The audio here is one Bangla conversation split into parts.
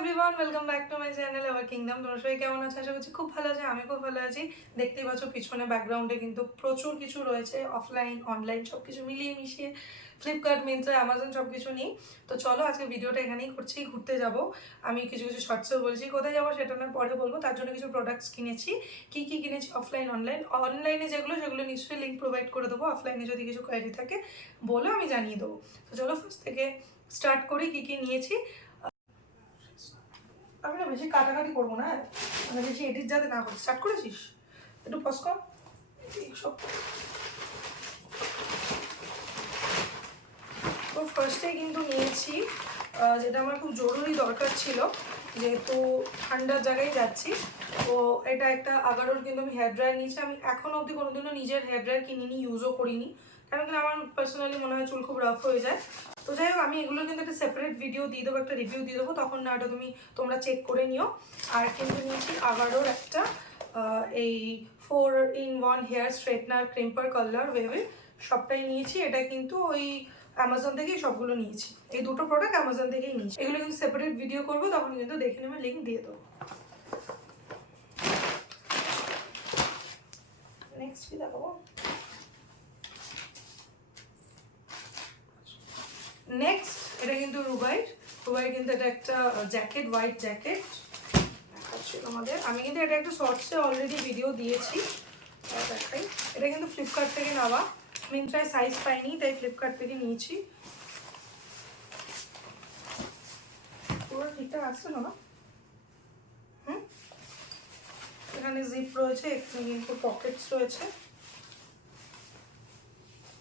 Everyone, welcome back to my channel hour kingdom. তোমরা সবাই কেমন আছো? আশা করছি খুব ভালো আছে। আমি খুব ভালো আছি। দেখতেই পাচ্ছ পিছনে ব্যাকগ্রাউন্ডে কিন্তু প্রচুর কিছু রয়েছে, অফলাইন অনলাইন সব কিছু মিলিয়ে মিশিয়ে, ফ্লিপকার্ট, মিন্ত্রা, অ্যামাজন সব কিছু নিই। তো চলো আজকে ভিডিওটা এখানেই করছি। ঘুরতে যাব, আমি কিছু কিছু শর্টসও বলছি। কোথায় যাবো সেটা না পরে বলবো। তার জন্য কিছু প্রোডাক্টস কিনেছি। কি কি কিনেছি অফলাইন অনলাইন। অনলাইনে যেগুলো সেগুলো নিশ্চয়ই লিঙ্ক প্রোভাইড করে দেবো। অফলাইনে যদি কিছু কোয়ারি থাকে বলে আমি জানিয়ে দেবো। তো চলো ফার্স্ট থেকে স্টার্ট করি কি কি নিয়েছি। আমি না বেশি কাটাকাটি করবো না, মানে বেশি এডিট যাতে না করি। স্টার্ট করেছিস? একটু পজ কর। সব তো ফার্স্টে কিন্তু নিয়েছি যেটা আমার খুব জরুরি দরকার ছিল, যেহেতু ঠান্ডার জায়গায় যাচ্ছি। তো এটা একটা আগারোর কিন্তু আমি হেয়ার ড্রায়ার নিয়েছি। আমি এখনও অবধি কোনোদিনও নিজের হেয়ার ড্রায়ার কিনিনি, ইউজও করিনি, কারণ কি আমার পার্সোনালি মনে হয় চুল খুব রাফ হয়ে যায়। তো যাই হোক, আমি এগুলো কিন্তু একটা সেপারেট ভিডিও দিয়ে দেবো, একটা রিভিউ দিয়ে দেবো, তখন না এটা তোমরা চেক করে নিও। আর কিন্তু নিয়েছি আগারোর একটা এই 4-in-1 hair straightener, crimper, colour, ওয়েভে সবটাই নিয়েছি। এটা কিন্তু ওই অ্যামাজন থেকেই সবগুলো নিয়েছি। এই দুটো প্রোডাক্ট অ্যামাজন থেকেই নিয়েছি। এগুলো কিন্তু সেপারেট ভিডিও করবো, তখন কিন্তু দেখে নেবে, লিঙ্ক দিয়ে দেবো। নেক্সট কি দেখাবো? নেক্সট এটা কিন্তু রুবাইয়ের কিন্তু এটা একটা জ্যাকেট, হোয়াইট জ্যাকেট ছিল আমাদের। আমি কিন্তু এটা একটা শর্টসে অলরেডি ভিডিও দিয়েছি, দেখাই। এটা কিন্তু ফ্লিপকার্ট থেকে নেওয়া, মিন্ত্রায় সাইজ পাইনি তাই ফ্লিপকার্ট থেকে নিয়েছি। পুরো ঠিকঠাক আসছে না? এখানে জিপ রয়েছে, এখানে কিন্তু পকেটস রয়েছে,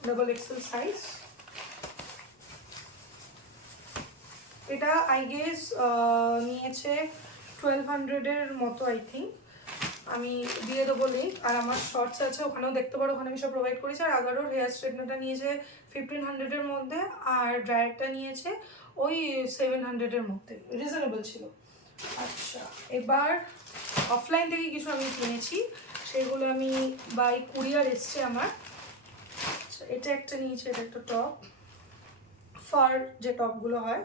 ডাবল এক্সেল সাইজ। এটা আই গেস নিয়েছে 1200-এর মতো আই থিঙ্ক। আমি দিয়ে দেবো লিঙ্ক। আর আমার শর্টস আছে, ওখানেও দেখতে পারো, ওখানে আমি সব প্রোভাইড করেছি। আর আগারোর হেয়ার স্ট্রেটনারটা নিয়েছে 1500-এর মধ্যে, আর ড্রায়ারটা নিয়েছে ওই 700-এর মধ্যে, রিজনেবল ছিল। আচ্ছা, এবার অফলাইন থেকে কিছু আমি কিনেছি, সেগুলো আমি বাই কুরিয়ার এসছে আমার। আচ্ছা, এটা একটা নিয়েছি, এটা একটা টপ, ফার যে টপগুলো হয়।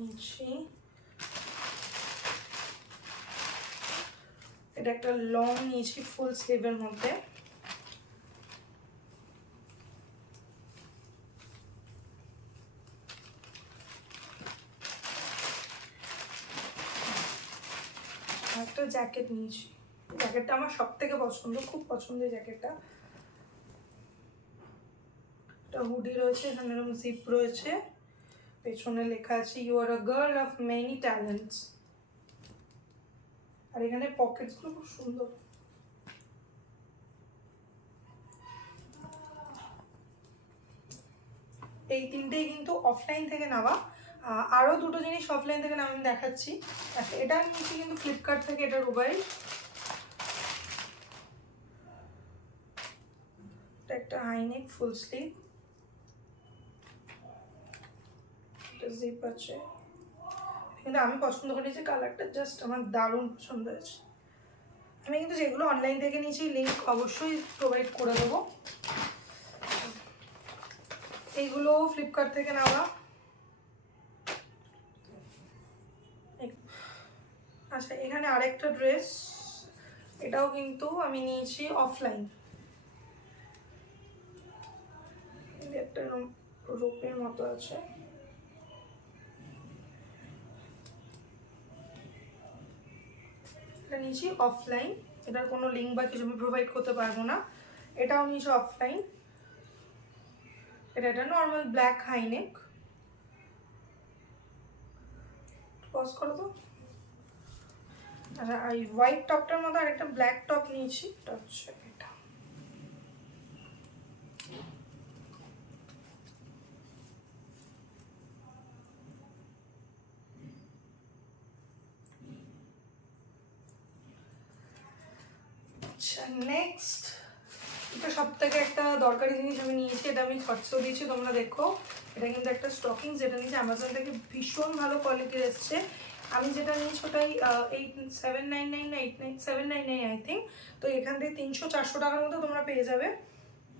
নিয়েছি এটা একটা লং নিয়েছি, ফুল স্লিভের মধ্যে। একটা জ্যাকেট নিয়েছি, জ্যাকেটটা আমার সব থেকে পছন্দ, খুব পছন্দের জ্যাকেটটা। একটা হুডি রয়েছে, এখানে এরকম জিপ রয়েছে, পেছনে লেখা আছে you are a girl of many talents. আর এখানে পকেটসগুলো খুব সুন্দর। এই তিনটেই কিন্তু অফলাইন থেকে নেওয়া। আরও দুটো জিনিস অফলাইন থেকে আমি দেখাচ্ছি। আচ্ছা, এটা নিয়েছি কিন্তু ফ্লিপকার্ট থেকে, এটা রুবাই। এটা একটা হাইনেক ফুল স্লিভ, এটা জিপ আছে। কিন্তু আমি পছন্দ করেছি কালারটা, জাস্ট আমার দারুণ পছন্দ হয়েছে। আমি কিন্তু যেগুলো অনলাইন থেকে নিয়েছি লিঙ্ক অবশ্যই প্রোভাইড করে দেবো। এইগুলো ফ্লিপকার্ট থেকে নেওয়া। আচ্ছা, এখানে আরেকটা ড্রেস, এটাও কিন্তু আমি নিয়েছি অফলাইন। একটা রূপের মতো আছে, এটা নিয়েছি অফলাইন। এটার কোনো লিঙ্ক বা কিছু আমি প্রোভাইড করতে পারবো না। এটাও নিয়েছি অফলাইন। এটা একটা নর্মাল ব্ল্যাক হাইনেক। পজ করো তো। আচ্ছা, এই হোয়াইট টপটার মধ্যে আরেকটা ব্ল্যাক টপ নিয়েছি, এটা হচ্ছে এটা। আচ্ছা, নেক্সট এটা সব থেকে একটা দরকারি জিনিস আমি নিয়েছি, এটা আমি খরচাও দিয়েছি, তোমরা দেখো। এটা কিন্তু একটা স্টকিং, যেটা নিয়েছি অ্যামাজন থেকে, ভীষণ ভালো কোয়ালিটির এসছে। আমি যেটা নিয়েছি ওটাই 799 না 799 আই থিঙ্ক। তো এখান থেকে 300-400 টাকার মতো তোমরা পেয়ে যাবে।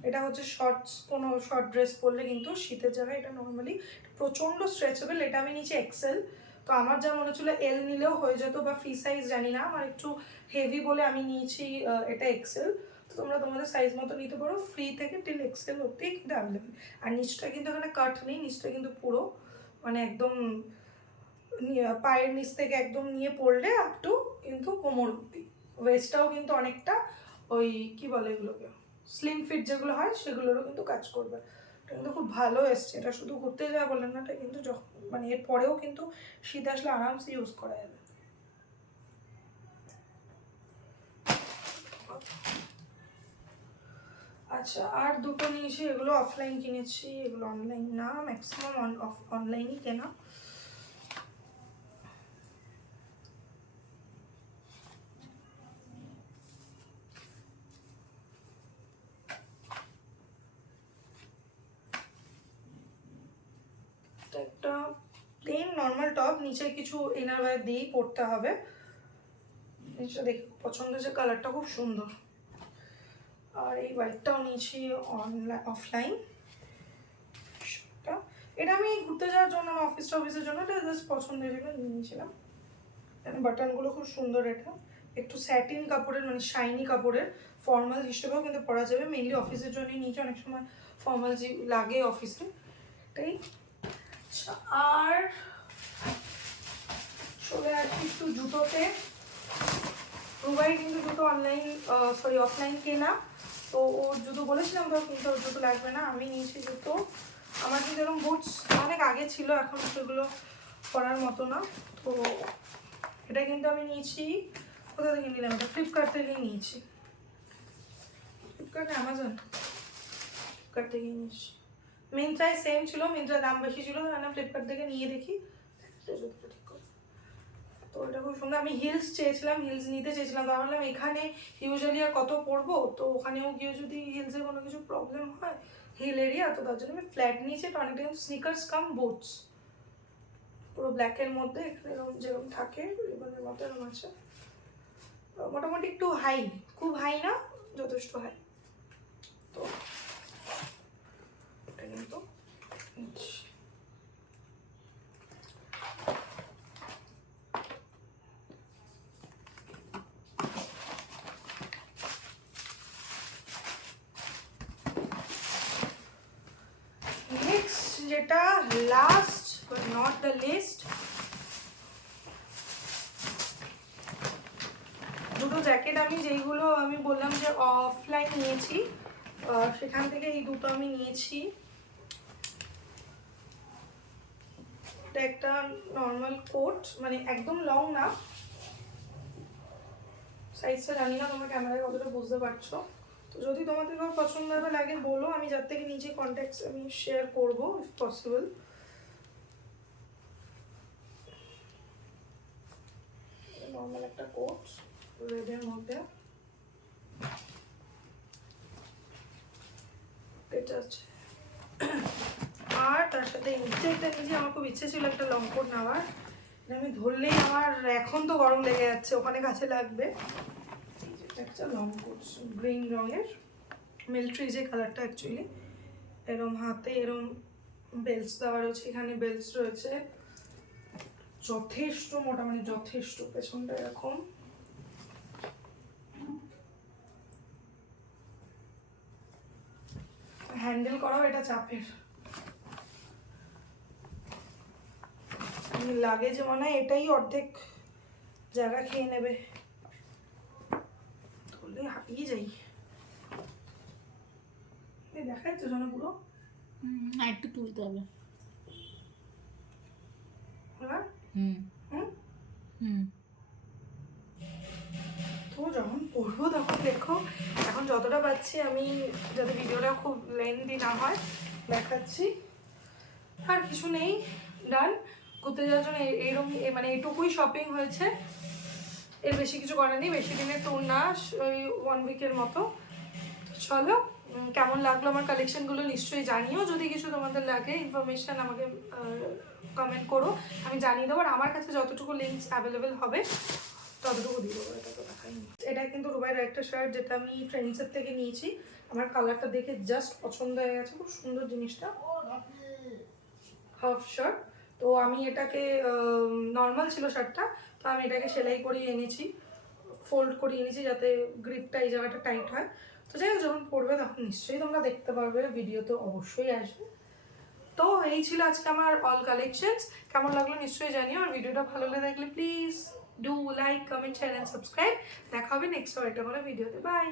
এটা হচ্ছে শর্টস, কোনো শর্ট ড্রেস পরলে কিন্তু শীতের জায়গায় এটা নর্মালি প্রচণ্ড স্ট্রেচেবল। এটা আমি নিচে এক্সেল, তো আমার যা মনে হচ্ছিলো এল নিলেও হয়ে যেত বা ফ্রি সাইজ জানি না, আমার একটু হেভি বলে আমি নিয়েছি এটা এক্সেল। তো তোমরা তোমাদের সাইজ মতো নিতে পারো, ফ্রি থেকে টিল এক্সেল অব্দি কিন্তু অ্যাভেলেবেল। আর নিচটা কিন্তু এখানে কাট নেই, নিচটা কিন্তু পুরো মানে একদম পায়ের নিচ থেকে একদম নিয়ে পড়লে আপ টু কিন্তু কোমর অব্দি। ওয়েস্টটাও কিন্তু অনেকটা ওই কি বলে এগুলোকে স্লিম ফিট যেগুলো হয় সেগুলোরও কিন্তু কাজ করবে। এটা কিন্তু খুব ভালো এসছে, এটা শুধু ঘুরতে যাওয়া বললাম না, এটা কিন্তু মানে এর পরেও কিন্তু শীত আসলে আরামসে ইউজ করা যাবে। আচ্ছা, আর দুটো নিয়েছি, এগুলো অফলাইন কিনেছি, এগুলো অনলাইন না, ম্যাক্সিমাম অনলাইনই কেনা। একটা প্লেন নর্মাল টপ, নিচে কিছু ইনার ওয়্যার দিয়েই পরতে হবে। জিনিসটা দেখ পছন্দ হয়েছে, কালারটা খুব সুন্দর। আর এই হোয়াইটটাও নিয়েছি অফলাইন। এটা আমি ঘুরতে যাওয়ার জন্য, অফিসের জন্য এটা জাস্ট পছন্দ হয়েছিল, নিয়েছিলাম। বাটনগুলো খুব সুন্দর, এটা একটু স্যাটিন কাপড়ের মানে শাইনি কাপড়ের, ফর্মাল হিসেবেও কিন্তু পরা যাবে। মেনলি অফিসের জন্যই নিয়েছি, অনেক সময় ফর্মাল যে লাগে অফিসে, এটাই। আচ্ছা, আর চলে আসছি একটু জুতোতে। রুবাই কিন্তু জুতো অফলাইন কেনা, তো ওর জুতো বলেছিলাম তো, কিন্তু ওর জুতো লাগবে না, আমি নিয়েছি জুতো। আমার কিন্তু এরকম বুটস অনেক আগে ছিল, এখন সেগুলো পরার মতো না। তো এটা কিন্তু আমি নিয়েছি, কোথা থেকে নিলাম, এটা ফ্লিপকার্ট থেকেই নিয়েছি। ফ্লিপকার্ট, অ্যামাজন, ফ্লিপকার্ট থেকেই নিয়েছি। মিন্ত্রায় সেম ছিল, মিন্ত্রার দাম বেশি ছিল, তাই ফ্লিপকার্ট থেকে নিয়ে দেখি জুতোটা ঠিক করে। তো এটা খুব সুন্দর। আমি হিলস চেয়েছিলাম, হিলস নিতে চেয়েছিলাম, তো ভাবলাম এখানে ইউজুয়ালি আর কত পরবো, তো ওখানেও গিয়ে যদি হিলসের কোনো কিছু প্রবলেম হয়, হিল এরিয়া, তো তার জন্য আমি ফ্ল্যাট নিয়েছি। এটা অনেকটা কিন্তু স্নিকার্স কাম বুটস, পুরো ব্ল্যাকের মধ্যে এরকম যেরকম থাকে রিবনের মতো এরকম আছে। মোটামুটি একটু হাই, খুব হাই না, যথেষ্ট হাই। তো এটা কিন্তু নেক্সট, যেটা last but not the least, দুটো জ্যাকেট আমি যেইগুলো আমি বললাম যে অফলাইন নিয়েছি, সেখান থেকে এই দুটো আমি নিয়েছি। এটা একটা নর্মাল কোট, মানে একদম লং না, সাইজটা জানি না তোমরা ক্যামেরায় কতটা বুঝতে পারছো। তো যদি তোমাদের কোনো পছন্দ হবে লাগে বলো, আমি যার থেকে নিচে কন্ট্যাক্টস আমি শেয়ার করবো ইফ পসিবল। নর্মাল একটা কোট রেডের মধ্যে, এটা আছে। আর তার সাথে নিচে একটা নিচে আমার খুব ইচ্ছে ছিল একটা লং কোট নেওয়ার, আমি ধরলেই আমার এখন তো গরম লেগে যাচ্ছে, ওখানে কাছে লাগবে। একটা লং কোট গ্রিন রঙের, মিলিটারি যে কালারটা অ্যাকচুয়ালি, এরম হাতে এরম বেল্টস দেওয়া রয়েছে, এখানে বেল্টস রয়েছে যথেষ্ট মোটা, মানে যথেষ্ট, পেছনটা এরকম হ্যান্ডেল করাও এটা চাপের, লাগে যে মনে হয় এটাই অর্ধেক জায়গা খেয়ে নেবে, ধরলে হাঁপিয়ে যাই। দেখা যাচ্ছে যেন পুরো, একটু তুলতে হবে। তো যখন পড়বো তখন দেখো, এখন যতটা পাচ্ছি আমি, যাতে ভিডিওটা খুব লেন্দি না হয়, দেখাচ্ছি। আর কিছু নেই, ডান। ঘুরতে যাওয়ার জন্য এইরকম মানে এইটুকুই শপিং হয়েছে, এর বেশি কিছু করার নেই, বেশি দিনের ট্যুর না, ওই 1 উইকের মতো। চলো, কেমন লাগলো আমার কালেকশনগুলো নিশ্চয়ই জানিও, যদি কিছু তোমাদের লাগে ইনফরমেশান আমাকে কমেন্ট করো, আমি জানিয়ে দেবো। আর আমার কাছে যতটুকু লিঙ্কস অ্যাভেলেবেল হবে ততটুকু দিয়ে দেবো। এটা তো দেখাইনি, এটা কিন্তু রুবাইয়ের একটা শার্ট, যেটা আমি ট্রেন্ডসের থেকে নিয়েছি, আমার কালারটা দেখে জাস্ট পছন্দ হয়ে গেছে, খুব সুন্দর জিনিসটা। হাফ শার্ট, তো আমি এটাকে নর্মাল ছিল শার্টটা, তো আমি এটাকে সেলাই করিয়ে এনেছি, ফোল্ড করিয়ে এনেছি যাতে গ্রিপটা এই জায়গাটা টাইট হয়। তো যাই হোক, যখন পড়বে তখন নিশ্চয়ই তোমরা দেখতে পারবে, ভিডিও তো অবশ্যই আসবে। তো এই ছিল আজকে আমার অল কালেকশনস। কেমন লাগলো নিশ্চয়ই জানিও, আর ভিডিওটা ভালো লেগে থাকলে please do like, comment, share and subscribe. দেখা হবে নেক্সট একটা কোনো ভিডিওতে। বাই।